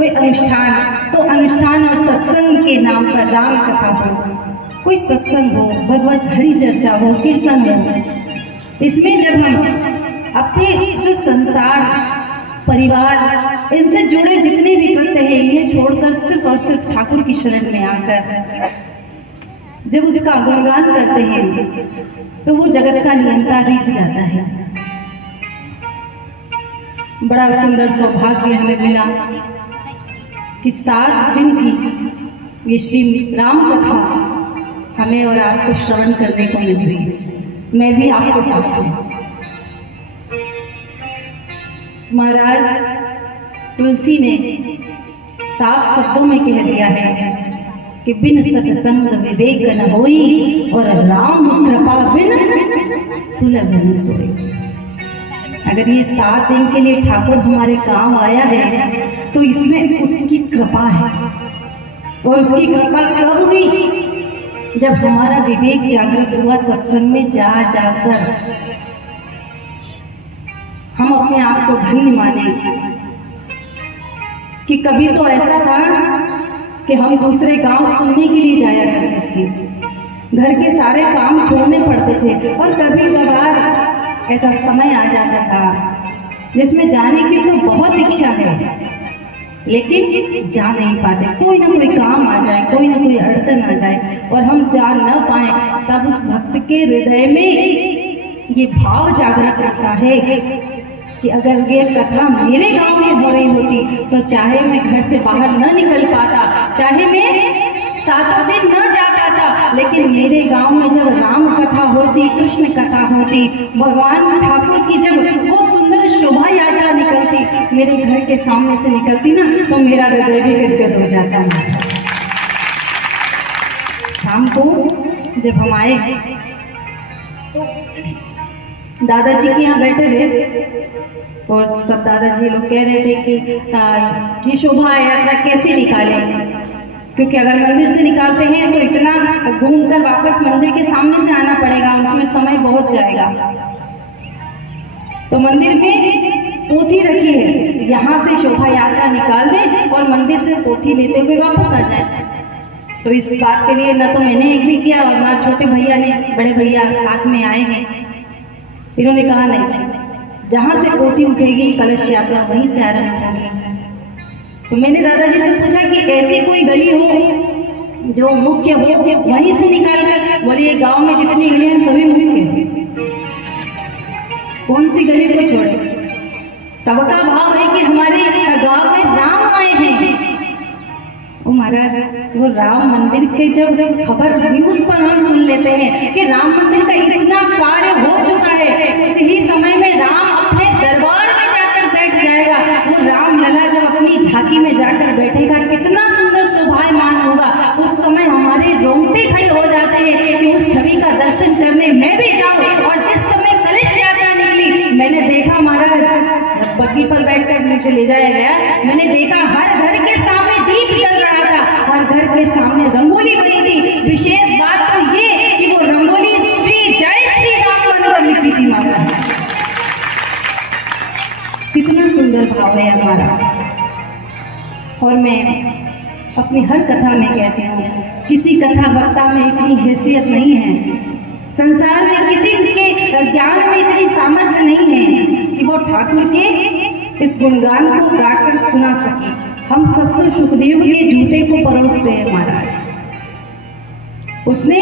कोई अनुष्ठान, तो अनुष्ठान और सत्संग के नाम पर राम कथा हो, कोई सत्संग हो, भगवत हरि चर्चा हो, कीर्तन हो। इसमें जब हम अपने जो संसार, परिवार, इनसे जुड़े जितने भी कृत्य हैं इन्हें छोड़कर सिर्फ और सिर्फ ठाकुर की शरण में आकर जब उसका गुणगान करते हैं तो वो जगत का नियंता रीझ जाता है। बड़ा सुंदर सौभाग्य हमें मिला कि 7 दिन की ये श्री राम कथा हमें और आपको श्रवण करने को मिल रही है। मैं भी आपके साथ हूँ। महाराज तुलसी ने साफ शब्दों में कह दिया है कि बिन सत्संग विवेक न होई और राम कृपा बिन सुलभ न सोई। अगर ये 7 दिन के लिए ठाकुर हमारे काम आया है तो इसमें उसकी कृपा है। और उसकी कृपा कब हुई? जब हमारा विवेक जागृत हुआ, सत्संग में जा जाकर हम अपने आप को धन्य माने कि कभी तो ऐसा था कि हम दूसरे गांव सुनने के लिए जाया करते थे, घर के सारे काम छोड़ने पड़ते थे, और कभी कभार ऐसा समय आ जाता था जिसमें जाने की तो बहुत इच्छा है लेकिन जा नहीं पाते। कोई ना कोई काम आ जाए, कोई ना कोई अड़चन आ जाए और हम जा न पाए, तब उस भक्त के हृदय में ये भाव जागृत रहता है कि अगर ये कथा मेरे गांव में हो रही होती तो चाहे मैं घर से बाहर न निकल पाता, चाहे मैं 7 दिन न जा पाता, लेकिन मेरे गांव में जब राम कथा होती, कृष्ण कथा होती, भगवान ठाकुर की जब वो सुंदर शोभा यात्रा निकलती, मेरे घर के सामने से निकलती ना, तो मेरा हृदय भी गदगद हो जाता है। शाम को जब हम आए तो दादाजी के यहाँ बैठे थे और सब दादाजी लोग कह रहे थे कि ये शोभा यात्रा कैसे निकालें, क्योंकि अगर मंदिर से निकालते हैं तो इतना घूमकर वापस मंदिर के सामने से आना पड़ेगा, उसमें समय बहुत जाएगा। तो मंदिर में पोथी रखी है, यहाँ से शोभा यात्रा निकाल दें और मंदिर से पोथी लेते हुए वापस आ जाए। तो इस बात के लिए ना तो मैंने एग्री किया और ना छोटे भैया ने, बड़े भैया साथ में आए हैं, इन्होंने कहा नहीं, जहाँ से पोथी उठेगी कलश यात्रा वहीं से आरंभ होगी। तो मैंने दादाजी से पूछा कि ऐसी कोई गली हो जो मुख्य हो, वहीं से निकाल कर। बोले ये गांव में जितनी गली हैं सभी मुख्य, कौन सी गली को छोड़े। सबका भाव है कि हमारे गांव में राम आए हैं। ओ महाराज, वो राम मंदिर के जब खबर न्यूज पर हम सुन लेते हैं कि राम मंदिर का इतना कार्य हो चुका है, कुछ ही समय में राम अपने दरबार में जाकर बैठ जाएगा। वो राम लला जब अपनी झांकी में जाकर बैठेगा, कितना सुंदर शोभायमान होगा। उस समय हमारे रोंगटे खड़े हो जाते हैं कि उस छवि का दर्शन करने मैं भी जाऊं। और जिस समय कलश यात्रा निकली, मैंने देखा महाराज बग्गी पर बैठकर मुझे ले जाया गया, मैंने देखा हर घर के सामने दीप जल रहा था, हर घर के सामने रंगोली बनी थी। विशेष बात तो ये कि वो रंगोली श्री जय श्री राम पर लिखी थी। महाराज कितना सुंदर भाव है हमारा। और मैं अपनी हर कथा में कहती हूँ, किसी कथा वक्ता में इतनी हैसियत नहीं है, संसार में किसी के ज्ञान में इतनी सामर्थ्य नहीं है कि वो ठाकुर के इस गुणगान को गाकर सुना सके। हम सब तो सुखदेव के जूते को परोसते हैं महाराज। उसने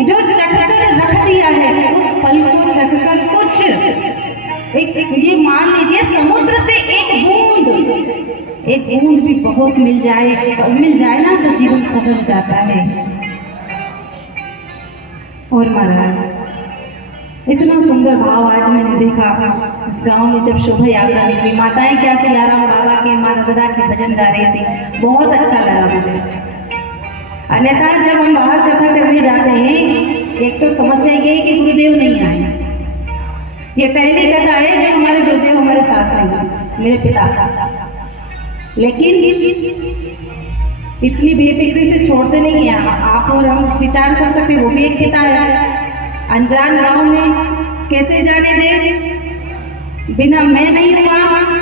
जो चखकर रख दिया है, उस फल को चखकर कुछ ये मान लीजिए समुद्र से एक बूंद भी बहुत मिल जाए ना तो जीवन सफल जाता है। और महाराज इतना सुंदर भाव आज मैंने देखा इस गांव में जब शोभा यात्रा निकली। माताएं क्या सियाराम बाबा के, माँ नर्मदा के भजन गा रही थी, बहुत अच्छा लगा मुझे। अन्यथा जब हम बाहर कथा करने जाते हैं, एक तो समस्या ये है कि गुरुदेव नहीं आए। ये पहली कथा है जब हमारे गुरुदेव हमारे साथ नहीं, मेरे पिता। लेकिन इतनी बेफिक्री से छोड़ते नहीं है। आप और हम विचार कर सकते, वो भी एक पिता है। अनजान गांव में कैसे जाने दे, बिना मैं नहीं हुआ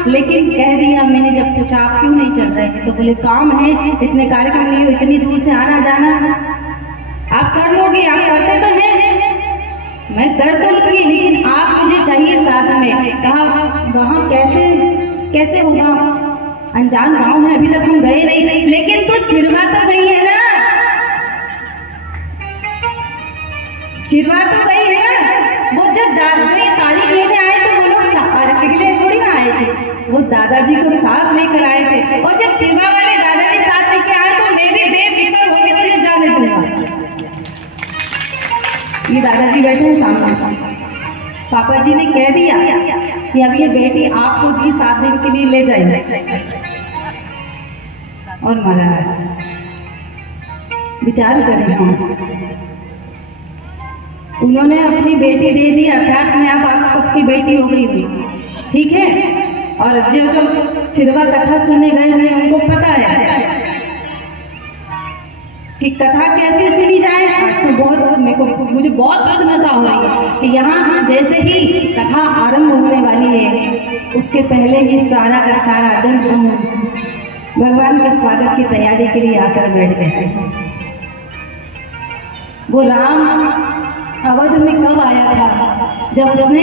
लेकिन कह दिया मैंने, जब पूछा आप क्यों नहीं चल रहे हैं, तो बोले काम है, इतने कार्यक्रम लिए, इतनी दूर से आना जाना, आप कर लोगे, आप करते तो हैं, मैं कर तो लूंगी, लेकिन आप मुझे चाहिए साथ में। कहा वहाँ कैसे होगा, अनजान गांव है, अभी तक हम गए नहीं, लेकिन तू चिरवा तो गई है ना, चिरवा तो गई है ना। वो जब तारीख लेने आए तो वो लोग के लिए थोड़ी ना आए थे, वो दादाजी को साथ लेकर आए थे, और जब चिरवा वाले दादाजी साथ लेके आए तो मैं भी बेफिक्र होके तुझे जाने दूंगा। ये दादाजी बैठे हैं सामने, पापा जी ने कह दिया कि अब ये बेटी आपको भी 7 दिन के लिए ले जाएगी। और महाराज विचार करें, उन्होंने अपनी बेटी दे दी, अर्थात मैं अब आप सबकी बेटी हो गई हुई, ठीक है। और जो चिरवा कथा सुनने गए हैं उनको पता है कि कथा कैसे सुनी जाए। आज तो बहुत मुझे बहुत प्रसन्नता हो रही है कि यहाँ जैसे ही कथा आरंभ होने वाली है उसके पहले ही सारा का सारा जन समूह भगवान के स्वागत की तैयारी के लिए आकर बैठ गए हैं। वो राम अवध में कब आया था, जब उसने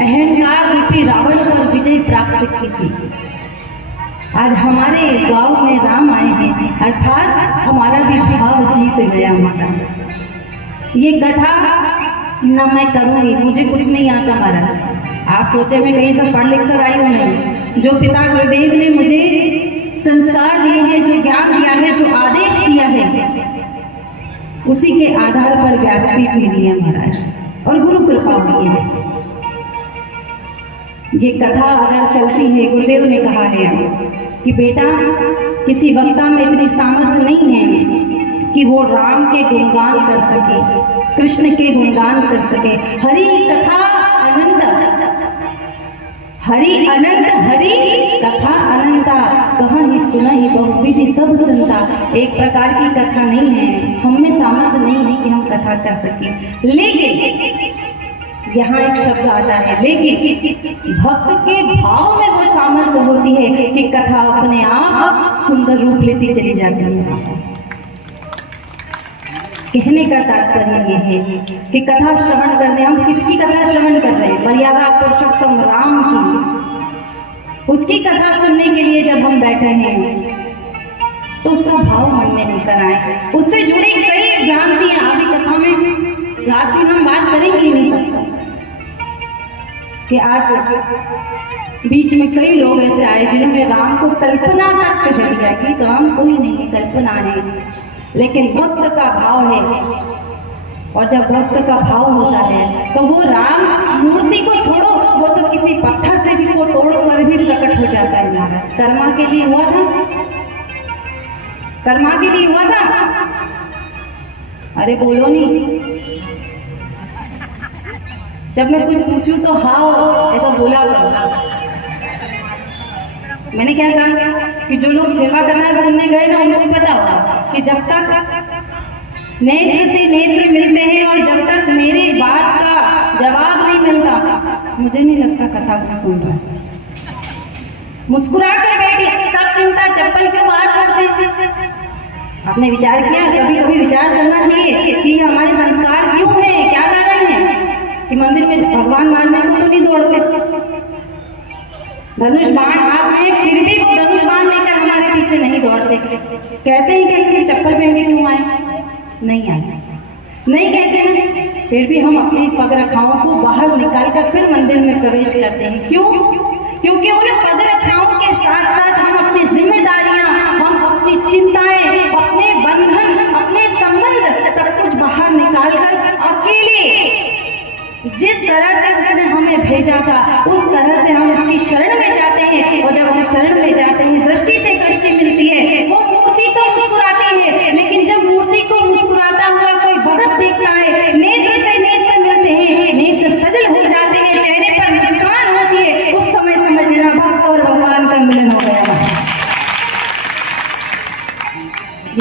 अहंकार रूपी रावण पर विजय प्राप्त की थी। आज हमारे गांव में राम आए हैं, अर्थात हमारा भी भाव जीत गया हमारा। ये कथा न मैं करूंगी, मुझे कुछ नहीं आता महाराज, आप सोचे मैं कहीं से पढ़ लिख कर आई हूँ नहीं। जो पिता गुरुदेव ने मुझे संस्कार दिए हैं, जो ज्ञान दिया है, जो आदेश दिया है, उसी के आधार पर व्यासपीठ मिली है महाराज, और गुरु कृपा हुई है। ये कथा अगर चलती है, गुरुदेव ने कहा है कि बेटा किसी वक्ता में इतनी सामर्थ्य नहीं है कि वो राम के गुणगान कर सके, कृष्ण के गुणगान कर सके। हरि कथा अनंत, हरि अनंत, हरि कथा अनंता, कहा ही सुना ही बहुविधि सब संता। एक प्रकार की कथा नहीं है, हम में सामर्थ्य नहीं है कि हम कथा कर सके। लेकिन यहाँ एक शब्द आता है, लेकिन भक्त के भाव में वो सामर्थ्य होती है कि कथा अपने आप सुंदर रूप लेती चली जाती है। कहने का तात्पर्य ये है कि कथा श्रवण करने, हम किसकी कथा श्रवण कर रहे हैं? मर्यादा पुरुषोत्तम राम की, उसकी कथा सुनने के लिए जब हम बैठे हैं तो उसका भाव मन में लेकर आए। उससे जुड़ी कई भ्रांतियां अभी कथा में रात दिन हम बात करेंगे ही नहीं सकते कि आज बीच में कई लोग ऐसे आए जिन्होंने राम को कल्पना तक कह दिया कि राम कोई नहीं है, कल्पना है। लेकिन भक्त का भाव है, और जब भक्त का भाव होता है तो वो राम मूर्ति को छोड़ो, वो तो किसी पत्थर से भी को तोड़ कर भी प्रकट हो जाता है महाराज। कर्मा के लिए हुआ था, कर्मा के लिए हुआ था, अरे बोलो नहीं। जब मैं कुछ पूछूं तो हाँ ऐसा बोला करो। मैंने क्या कहा कि जो लोग सेवा करना सुनने गए ना उनको पता होगा कि जब तक नेत्र से नेत्र मिलते हैं और जब तक मेरी बात का जवाब नहीं मिलता, मुझे नहीं लगता कथा को सुन रहा है। मुस्कुरा कर बैठी, सब चिंता चप्पल के बाहर छोड़ते हैं। आपने विचार किया, कभी कभी विचार करना चाहिए कि हमारे संस्कार क्यों हैं, क्या कारण है कि मंदिर में भगवान मारने को तो नहीं दौड़ते, धनुष बाण हाथ में, फिर भी वो धनुष बाण लेकर हमारे पीछे नहीं दौड़ते। कहते हैं कि चप्पल पहन के क्यों आए? नहीं आए, नहीं कहते हैं, फिर भी हम अपनी पगरखाओं को बाहर निकाल कर फिर मंदिर में प्रवेश करते हैं। क्यों? क्योंकि उन पगरखाओं के साथ साथ हम अपनी जिम्मेदारियां, हम अपनी चिंताएं, अपने बंधन, अपने संबंध सब कुछ बाहर निकाल कर अकेले जिस तरह से उसने हमें भेजा था उस तरह से हम उसकी शरण में जाते हैं। और जब हम शरण में जाते हैं, दृष्टि से दृष्टि मिलती है, वो मूर्ति तो मुस्कुराती है, लेकिन जब मूर्ति को मुस्कुराता हुआ कोई भगत देखता है, नेत्र से नेत्र मिलते हैं, नेत्र सजल हो जाते हैं, चेहरे पर मुस्कान होती है, उस समय समझ लेना भक्त और भगवान का मिलन हो गया।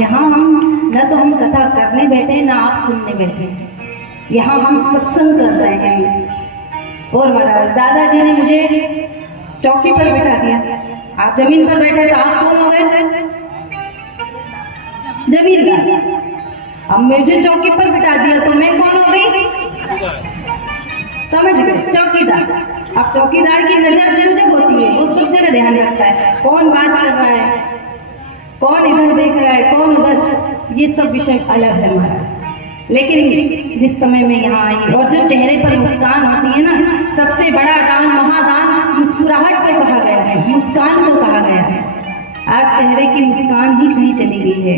यहाँ हम न तो हम कथा करने बैठे, न आप सुनने बैठे, यहाँ हम सत्संग कर रहे हैं। और महाराज दादाजी ने मुझे चौकी पर बिठा दिया। आप जमीन पर बैठे तो आप कौन हो गए? जमींदार। अब मुझे चौकी पर बिठा दिया तो मैं कौन हो गई? समझ गए? चौकीदार। अब चौकीदार की नजर से जब होती है, वो सब जगह ध्यान रखता है, कौन बात कर रहा है, कौन इधर देख रहा है, कौन उधर, ये सब विषय अलग है महाराज। लेकिन जिस समय में यहाँ आई और जो चेहरे पर मुस्कान होती है ना, सबसे बड़ा दान महादान मुस्कुराहट को कहा गया है, मुस्कान को कहा गया है। आज चेहरे की मुस्कान ही कहीं चली गई है।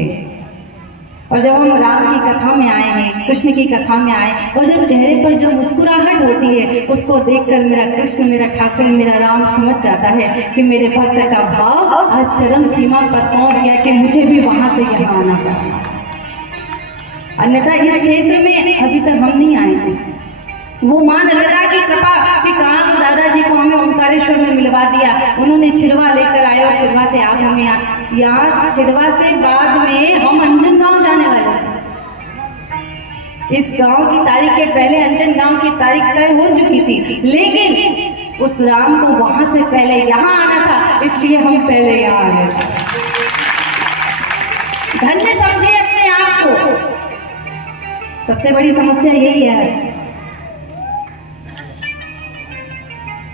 और जब हम राम की कथा में आए हैं, कृष्ण की कथा में आए, और जब चेहरे पर जो मुस्कुराहट होती है, उसको देखकर मेरा कृष्ण, मेरा ठाकुर, मेरा राम समझ जाता है कि मेरे भक्त का भाव आज चरम सीमा पर पहुंच गया कि मुझे भी वहां से यहाँ आना पड़ा। अन्यथा इस क्षेत्र में अभी तक हम नहीं आए थे। वो मां नर्मदा की कृपा कि कहाँ तो दादाजी को हमें ओंकारेश्वर में मिलवा दिया, उन्होंने छिरवा लेकर आए और छिरवा से आप हमें यहाँ छिरवा से बाद में हम अंजन गांव जाने वाले थे। इस गांव की तारीख के पहले अंजन गांव की तारीख तय हो चुकी थी, लेकिन उस राम को वहां से पहले यहाँ आना था, इसलिए हम पहले यहाँ आ गए। धन्य समझे अपने आप को। सबसे बड़ी समस्या यही है आज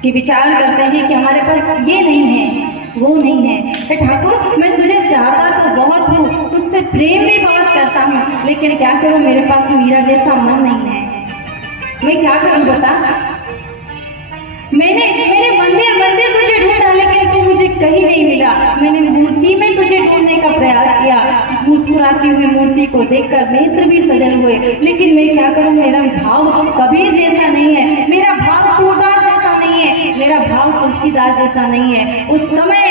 कि विचार करते हैं कि हमारे पास ये नहीं है, वो नहीं है। ठाकुर मैं तुझे चाहता तो बहुत हूँ, तुझसे प्रेम भी बहुत करता हूँ, लेकिन क्या करूँ, मेरे पास मीरा जैसा मन नहीं है। मैं क्या करूँ बता? मैंने मंदिर तुझे ढूंढा, लेकिन तू मुझे कहीं नहीं मिला। मैंने मूर्ति में तुझे ढूंढने का प्रयास किया, मुस्कुराती हुई मूर्ति को देखकर नेत्र भी सजल हुए, लेकिन मैं क्या करूँ, मेरा भाव कबीर जैसा नहीं है, मेरा भाव सूरदास जैसा नहीं है, मेरा भाव तुलसीदास जैसा नहीं है। उस समय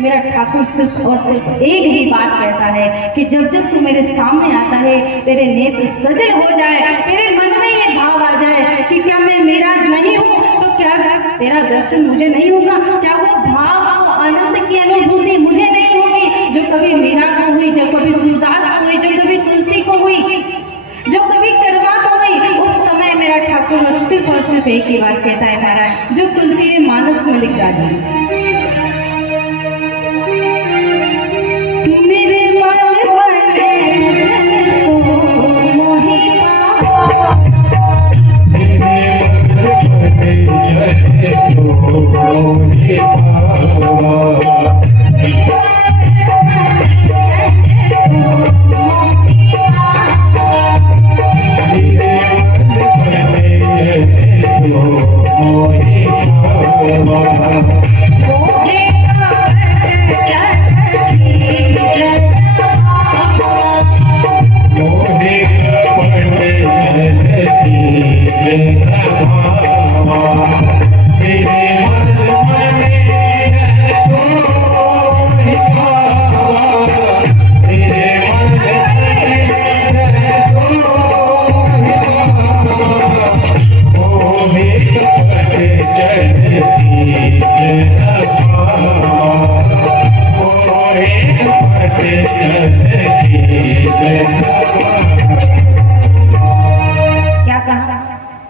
मेरा ठाकुर सिर्फ और सिर्फ एक ही बात कहता है कि जब जब तू मेरे सामने आता है, तेरे नेत्र सजल हो जाए, तेरे मन में ये भाव आ जाए कि क्या मैं मेरा नहीं हूँ, तो क्या तेरा दर्शन मुझे नहीं होगा? क्या वो भाव, आनंद की अनुभूति मुझे नहीं होगी जो कभी मीरा को हुई, जो कभी सूरदास को हुई, जो कभी तुलसी को हुई, जो कभी करवा को हुई? उस समय मेरा ठाकुर सिर्फ और सिर्फ एक ही बात कहता है महाराज, जो तुलसी ने मानस में लिख डाली।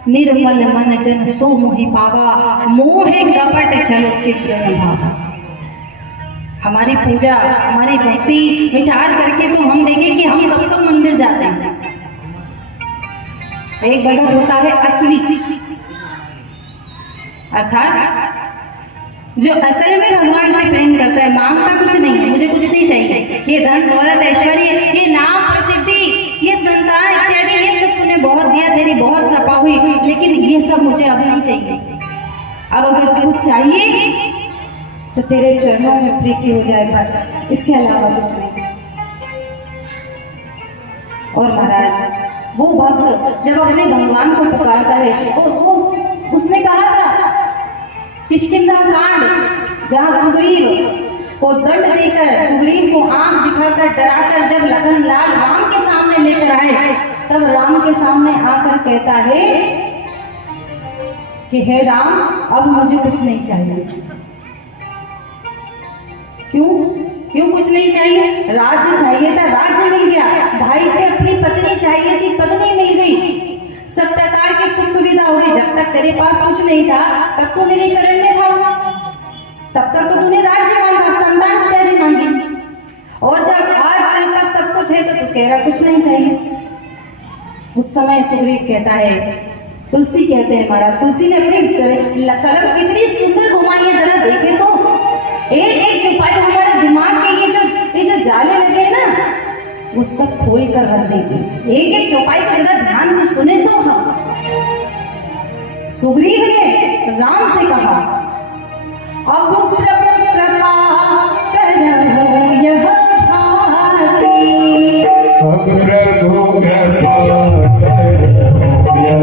निर्मल मन जन सो मोहि पावा, मोहे कपट चलो चित्र निभावा। हमारी पूजा, हमारी भक्ति विचार करके तो हम देखें कि हम कब कब मंदिर जाते हैं। एक भगत होता है असली, अर्थात जो असल में भगवान से प्रेम करता है, मांगता कुछ नहीं है, मुझे कुछ नहीं चाहिए, ये धन दौलत ऐश्वर्य, ये नाम प्रसिद्धि, ये संतान इत्यादि, ये सब तूने बहुत दिया, तेरी बहुत कृपा हुई, लेकिन ये सब मुझे अब नहीं चाहिए। अब अगर कुछ चाहिए तो तेरे चरणों में प्रीति हो जाए, बस, इसके अलावा कुछ नहीं। और महाराज वो भक्त जब अपने भगवान को पुकारता है, और वो उसने कहा था किष्किंधा कांड, जहाँ सुग्रीव को दंड देकर, सुग्रीव को आंख दिखाकर, डराकर जब लखन लाल राम के सामने लेकर आए, तब राम के सामने आकर कहता है कि हे राम, अब मुझे कुछ नहीं चाहिए। क्यों कुछ नहीं चाहिए? राज्य चाहिए था, राज्य मिल गया। भाई से अपनी पत्नी चाहिए थी, पत्नी मिल गई। सब प्रकार की सुख सुविधा हो गई। जब तक तेरे पास कुछ नहीं था, तब तो मेरी शरण में था। तक तो तूने राज्य मांगा, संतान इत्यादि मांगी, और जब आज तेरे पास सब कुछ है तो तू कह रहा कुछ नहीं चाहिए। उस समय सुग्रीव कहता है, तुलसी कहते हैं महाराज, तुलसी ने अपनी कलम कितनी सुंदर घुमाई है, जरा देखे तो एक एक चौपाई हमारे दिमाग के ये जो जाले लगे हैं ना, वो सब खोल कर रख देगी। एक एक चौपाई को जरा ध्यान से सुने तो हम। सुग्रीव ने राम से कहा, अब प्रभु कृपा करहु यह भांति, अब प्रभु कृपा करहु यह भांति,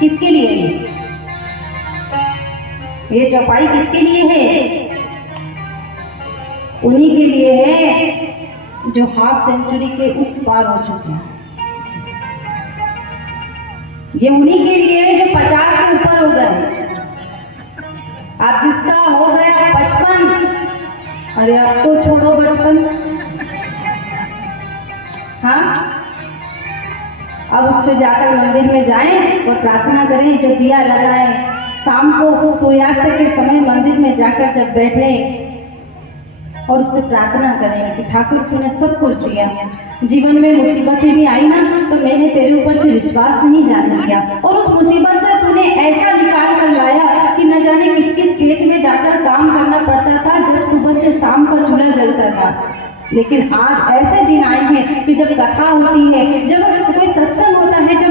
किसके लिए है? ये चौपाई किसके लिए है? उन्हीं के लिए है जो हाफ सेंचुरी के उस पार हो चुके हैं। ये उन्हीं के लिए है जो 50 से ऊपर हो गए। अब जिसका हो गया 55, अरे अब तो छोड़ो बचपन, हाँ अब उससे जाकर मंदिर में जाएं और प्रार्थना करें, जो दिया लगाएं, शाम को सूर्यास्त के समय मंदिर में जाकर जब बैठें और उससे प्रार्थना करें कि ठाकुर तूने सब कुछ दिया, जीवन में मुसीबतें भी आई ना तो मैंने तेरे ऊपर से विश्वास नहीं जाने दिया, और उस मुसीबत से तूने ऐसा निकाल कर लाया कि न जाने किस किस खेत में जाकर काम करना पड़ता था जब सुबह से शाम का चूल्हा जलता था। लेकिन आज ऐसे दिन आए हैं कि जब कथा होती है, जब कोई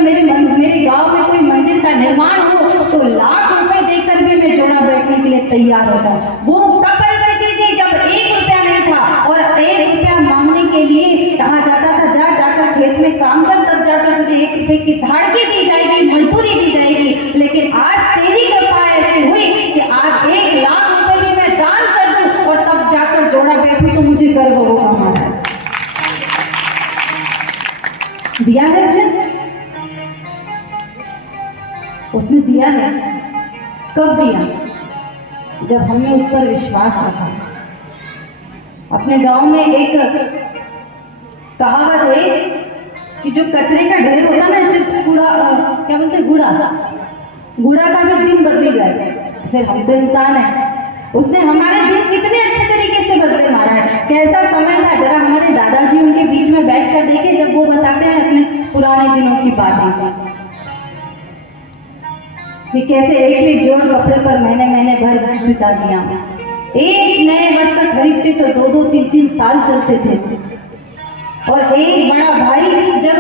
मेरे गांव में कोई मंदिर का निर्माण हो तो लाख रुपए देकर भी मैं जोड़ा बैठने के लिए तैयार हो जाऊं। वो तब परिस्थिति थी जब 1 रुपया नहीं था और 1 रुपया मांगने के लिए कहा जाता था जा जाकर खेत में काम कर, तब जाकर तुझे 1 रुपए की धाड़की दी जाएगी, मजदूरी दी जाएगी। लेकिन आज तेरी कृपा ऐसी हुई कि आज 1 लाख रुपए भी मैं दान कर दूं और तब जाकर जोड़ा बैठूं तो मुझे गर्व होगा। महाराज दिया है उसने दिया है। कब दिया? जब हमने उस पर विश्वास रखा। अपने गांव में एक कहावत है कि जो कचरे का ढेर होता ना, इससे कूड़ा क्या बोलते हैं, कूड़ा का भी दिन बदल जाए। फिर हम तो इंसान है, उसने हमारे दिन कितने अच्छे तरीके से बदले मारा है। कैसा समय था, जरा हमारे दादाजी उनके बीच में बैठकर देखे, जब वो बताते हैं अपने पुराने दिनों की बातें कि कैसे एक जोड़ कपड़े पर महीने भर बिता दिया। एक नए वस्त्र खरीदते तो 2-2, 3-3 साल चलते थे। और एक बड़ा भाई जब